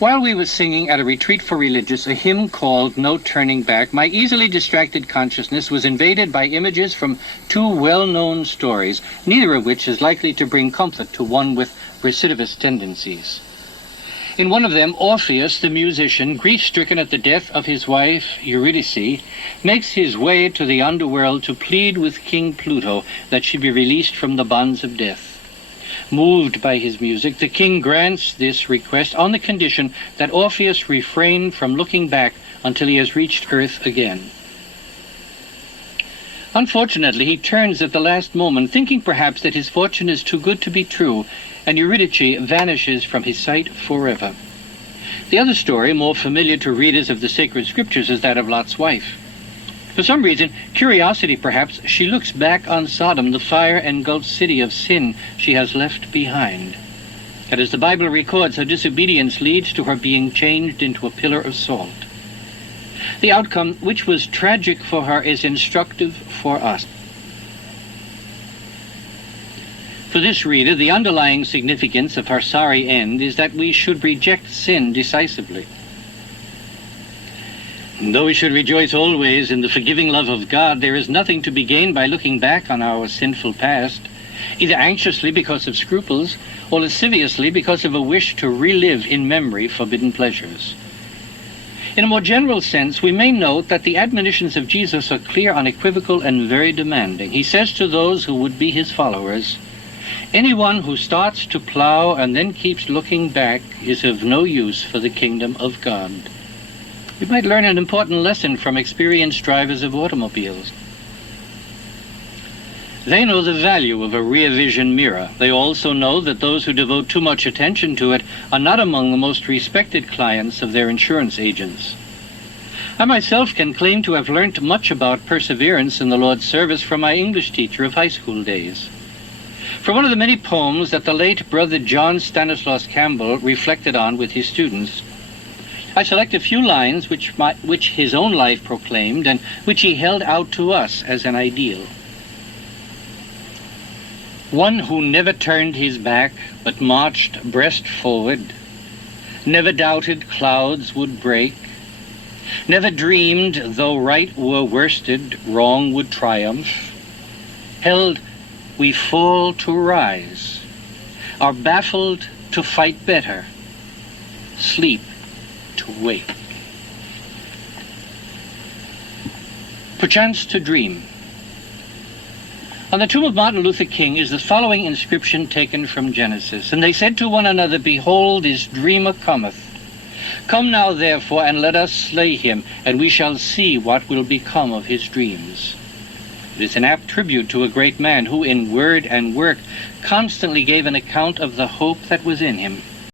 While we were singing at a retreat for religious a hymn called No Turning Back, my easily distracted consciousness was invaded by images from two well-known stories, neither of which is likely to bring comfort to one with recidivist tendencies. In one of them, Orpheus, the musician, grief-stricken at the death of his wife Eurydice, makes his way to the underworld to plead with King Pluto that she be released from the bonds of death. Moved by his music, the king grants this request on the condition that Orpheus refrain from looking back until he has reached Earth again. Unfortunately, he turns at the last moment, thinking perhaps that his fortune is too good to be true, and Eurydice vanishes from his sight forever. The other story, more familiar to readers of the sacred scriptures, is that of Lot's wife. For some reason, curiosity perhaps, she looks back on Sodom, the fire-engulfed city of sin she has left behind. And as the Bible records, her disobedience leads to her being changed into a pillar of salt. The outcome, which was tragic for her, is instructive for us. For this reader, the underlying significance of her sorry end is that we should reject sin decisively. Though we should rejoice always in the forgiving love of God, there is nothing to be gained by looking back on our sinful past, either anxiously because of scruples or lasciviously because of a wish to relive in memory forbidden pleasures. In a more general sense, we may note that the admonitions of Jesus are clear, unequivocal, and very demanding. He says to those who would be his followers, "Anyone who starts to plow and then keeps looking back is of no use for the kingdom of God." We might learn an important lesson from experienced drivers of automobiles. They know the value of a rear vision mirror. They also know that those who devote too much attention to it are not among the most respected clients of their insurance agents. I myself can claim to have learned much about perseverance in the Lord's service from my English teacher of high school days. From one of the many poems that the late Brother John Stanislaus Campbell reflected on with his students, I select a few lines which his own life proclaimed and which he held out to us as an ideal. One who never turned his back, but marched breast forward, never doubted clouds would break, never dreamed, though right were worsted, wrong would triumph, held we fall to rise, are baffled to fight better, sleep to wake. Perchance to dream. On the tomb of Martin Luther King is the following inscription taken from Genesis. "And they said to one another, Behold, this dreamer cometh. Come now, therefore, and let us slay him, and we shall see what will become of his dreams." It is an apt tribute to a great man who, in word and work, constantly gave an account of the hope that was in him.